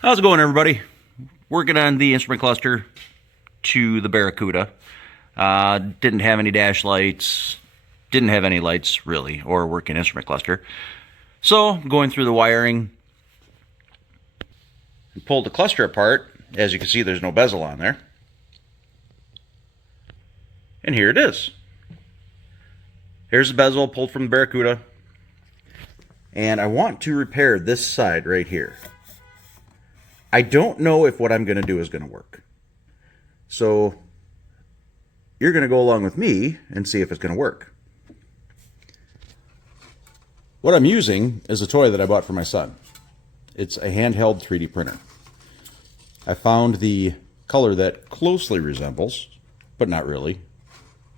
How's it going, everybody? Working on the instrument cluster to the Barracuda. Didn't have any dash lights, didn't have any lights really, or working instrument cluster. So, going through the wiring, pulled the cluster apart. As you can see, there's no bezel on there. And here it is. Here's the bezel pulled from the Barracuda. And I want to repair this side right here. I don't know if what I'm going to do is going to work. So you're going to go along with me and see if it's going to work. What I'm using is a toy that I bought for my son. It's a handheld 3D printer. I found the color that closely resembles, but not really,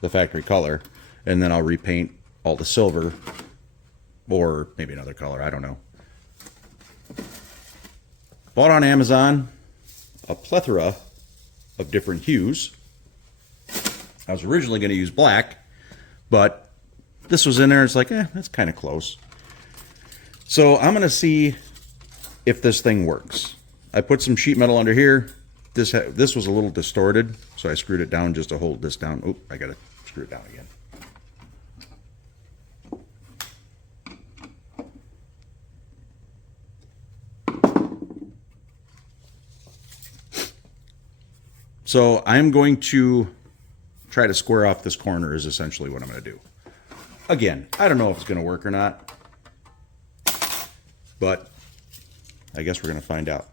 the factory color, and then I'll repaint all the silver, or maybe another color, I don't know. Bought on Amazon a plethora of different hues. I was originally going to use black, but this was in there. It's like, that's kind of close. So I'm going to see if this thing works. I put some sheet metal under here. This was a little distorted, so I screwed it down just to hold this down. Oh, I got to screw it down again. So I'm going to try to square off this corner is essentially what I'm going to do. Again, I don't know if it's going to work or not, but I guess we're going to find out.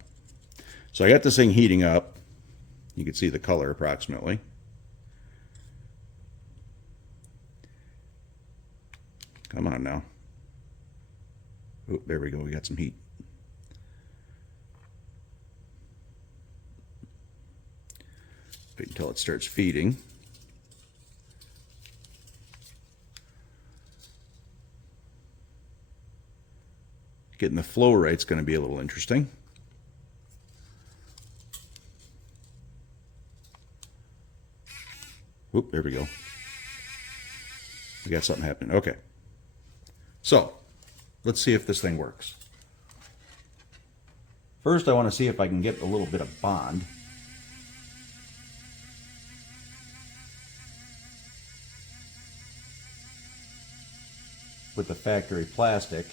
So I got this thing heating up. You can see the color approximately. Come on now. Oh, there we go. We got some heat. Wait until it starts feeding. Getting the flow right is going to be a little interesting. Oop, there we go. We got something happening. Okay. So, let's see if this thing works. First, I want to see if I can get a little bit of bond. With the factory plastic,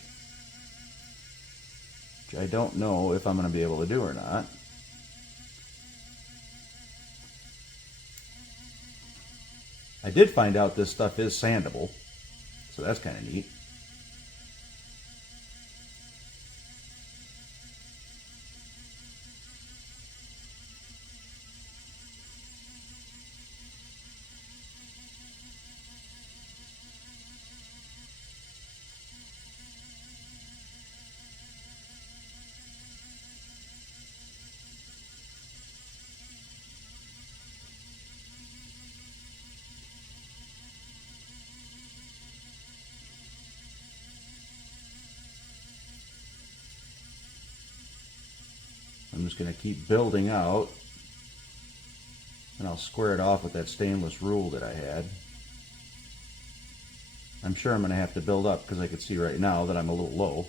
which I don't know if I'm going to be able to do or not. I did find out this stuff is sandable, so that's kind of neat. I'm just going to keep building out, and I'll square it off with that stainless rule that I had. I'm sure I'm going to have to build up because I can see right now that I'm a little low.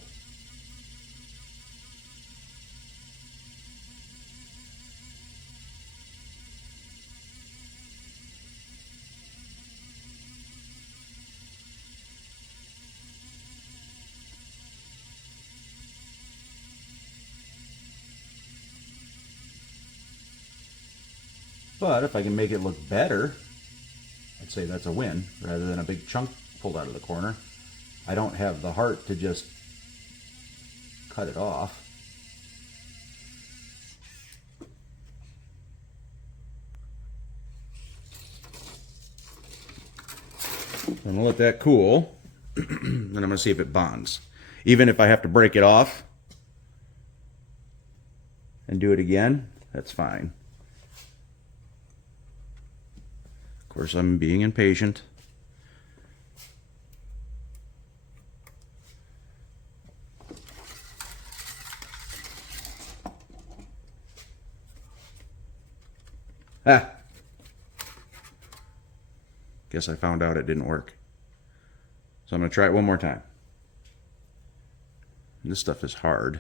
But if I can make it look better, I'd say that's a win, rather than a big chunk pulled out of the corner. I don't have the heart to just cut it off. I'm going to let that cool, and I'm going to see if it bonds. Even if I have to break it off and do it again, that's fine. Of course, I'm being impatient. Ah. Guess I found out it didn't work. So I'm going to try it one more time. This stuff is hard.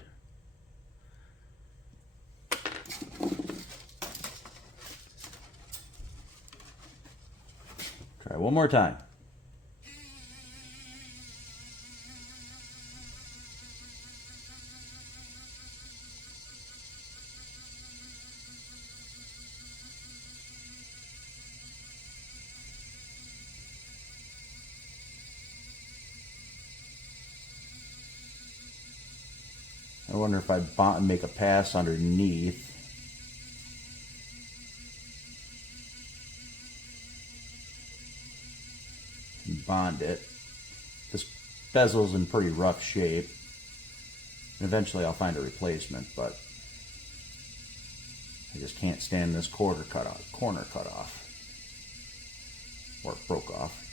one more time. I wonder if I make a pass underneath. And bond it. This bezel's in pretty rough shape. And eventually I'll find a replacement, but I just can't stand this corner cut off. Or it broke off.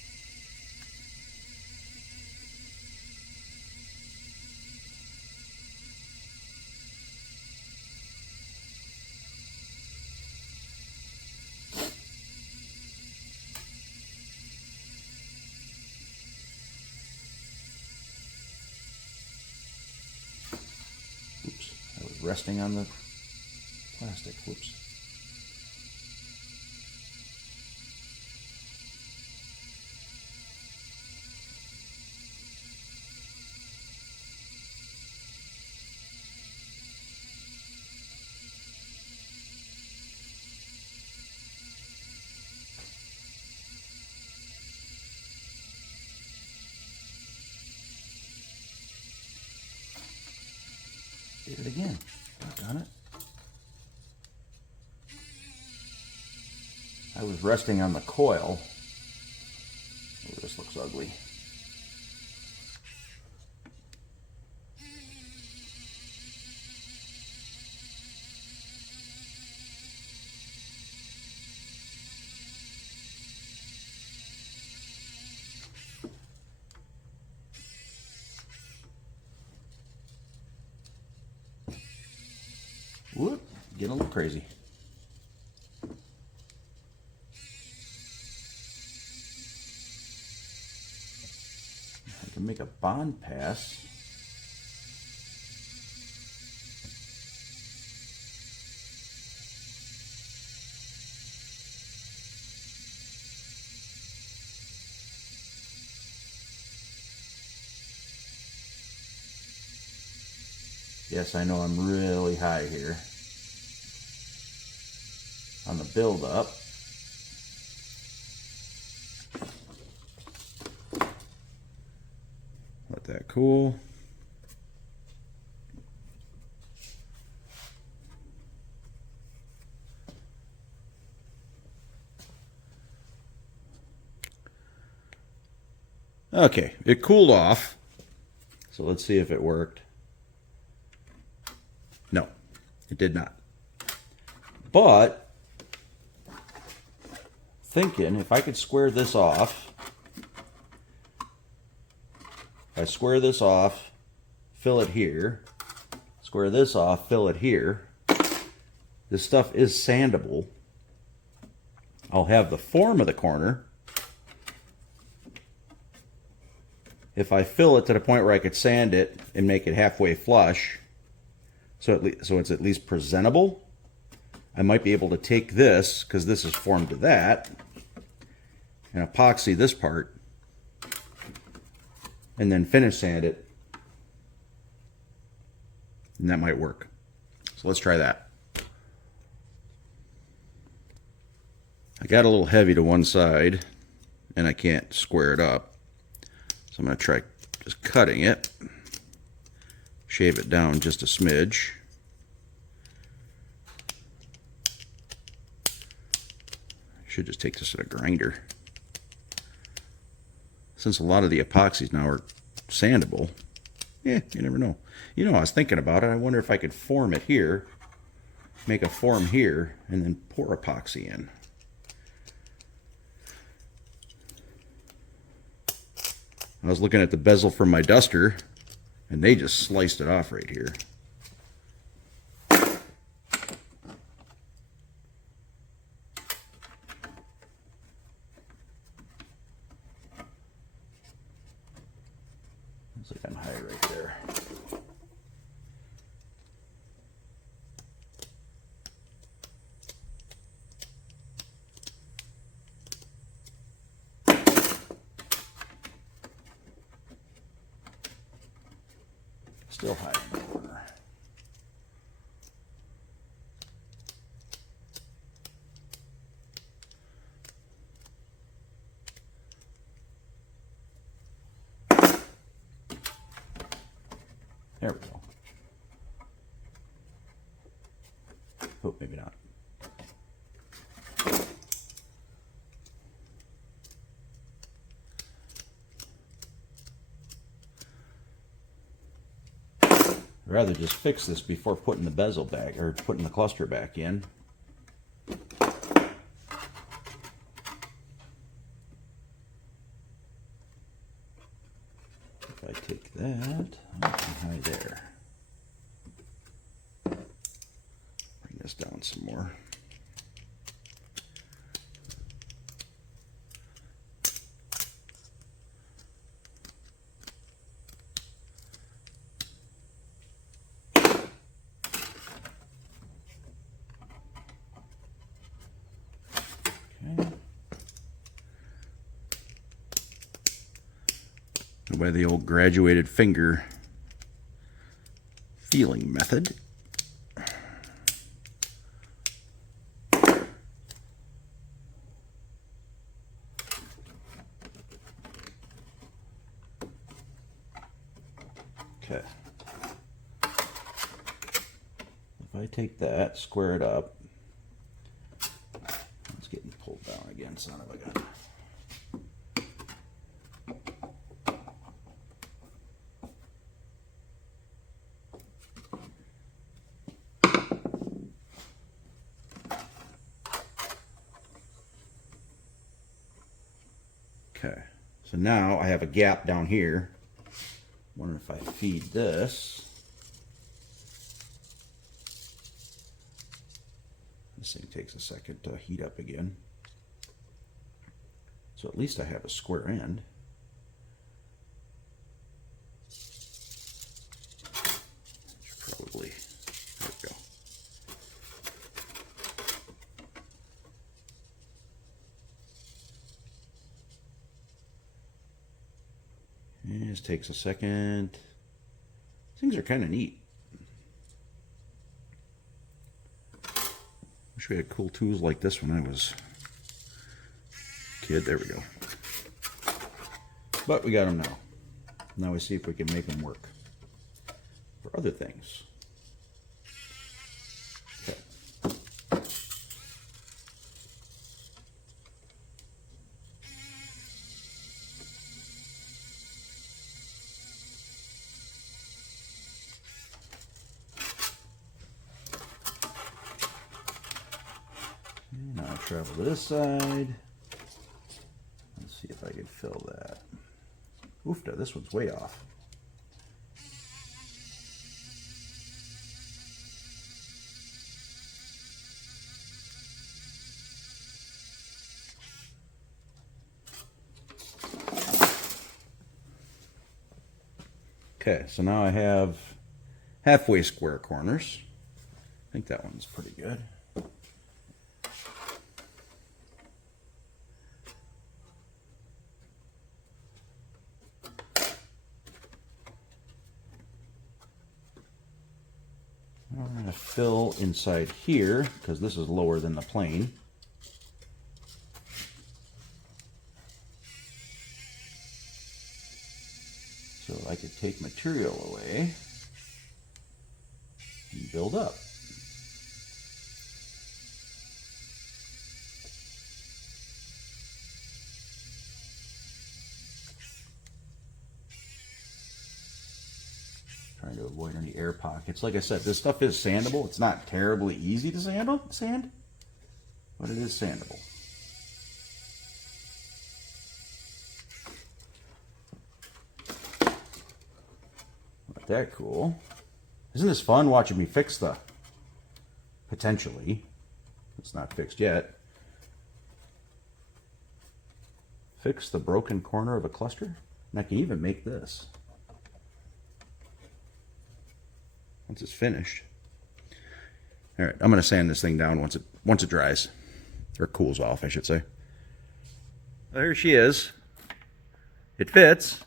Oops, I was resting on the plastic. Whoops. Did it again. Doggone it. I was resting on the coil. Oh, this looks ugly. Whoop, getting a little crazy. I can make a bond pass. Yes, I know I'm really high here on the build up. Let that cool. Okay, it cooled off. So let's see if it worked. No, it did not. But thinking if I could square this off, if I square this off, fill it here, square this off, fill it here, this stuff is sandable. I'll have the form of the corner. If I fill it to the point where I could sand it and make it halfway flush, so it's at least presentable, I might be able to take this, because this is formed to that, and epoxy this part, and then finish sand it, and that might work. So let's try that. I got a little heavy to one side, and I can't square it up, so I'm going to try just cutting it. Shave it down just a smidge. I should just take this to a grinder. Since a lot of the epoxies now are sandable, yeah, you never know. You know, I was thinking about it. I wonder if I could form it here, make a form here, and then pour epoxy in. I was looking at the bezel from my duster, and they just sliced it off right here. Looks like I'm high right there. There we go. Oh, maybe not. I'd rather just fix this before putting the bezel back, or putting the cluster back in. If I take that, high there. Bring this down some more. By the old graduated finger feeling method. Okay. If I take that, square it up, it's getting pulled down again, son of a gun. Okay, so now I have a gap down here. Wonder if I feed this. This thing takes a second to heat up again. So at least I have a square end. Probably, there we go. And this takes a second. Things are kind of neat. Wish we had cool tools like this when I was a kid. There we go. But we got them now. Now we see if we can make them work for other things. Okay. Now I'll travel to this side. Let's see if I can fill that. Oofta, this one's way off. Okay, so now I have halfway square corners. I think that one's pretty good. I'm going to fill inside here because this is lower than the plane. So I could take material away and build up. Trying to avoid any air pockets. Like I said, this stuff is sandable. It's not terribly easy to sand, but it is sandable. Not that cool. Isn't this fun watching me fix the, potentially, it's not fixed yet, fix the broken corner of a cluster? And I can even make this. Once it's finished. All right, I'm going to sand this thing down once it dries, or cools off, I should say. Well, here she is. It fits.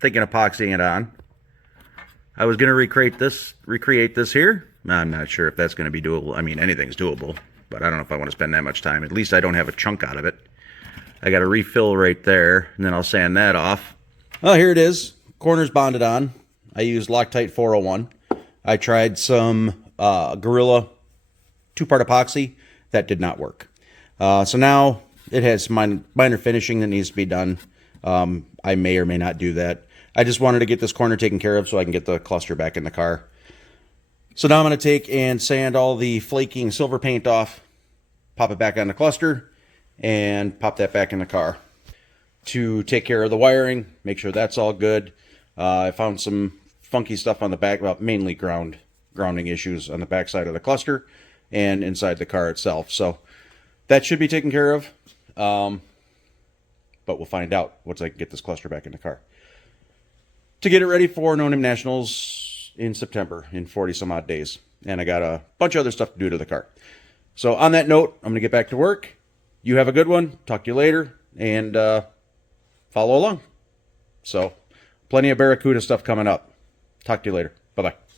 Thinking of epoxying it on. I was going to recreate this here. I'm not sure if that's going to be doable. I mean, anything's doable, but I don't know if I want to spend that much time. At least I don't have a chunk out of it. I got a refill right there, and then I'll sand that off. Oh, here it is. Corners bonded on. I used Loctite 401. I tried some Gorilla 2-part epoxy. That did not work. So now it has minor finishing that needs to be done. I may or may not do that. I just wanted to get this corner taken care of so I can get the cluster back in the car. So now I'm going to take and sand all the flaking silver paint off, pop it back on the cluster, and pop that back in the car. To take care of the wiring, make sure that's all good. I found some funky stuff on the back, well, mainly grounding issues on the back side of the cluster and inside the car itself. So that should be taken care of. But we'll find out once I can get this cluster back in the car. To get it ready for No Name Nationals in September, in 40 some odd days. And I got a bunch of other stuff to do to the car. So on that note, I'm going to get back to work. You have a good one. Talk to you later. And follow along. So plenty of Barracuda stuff coming up. Talk to you later. Bye-bye.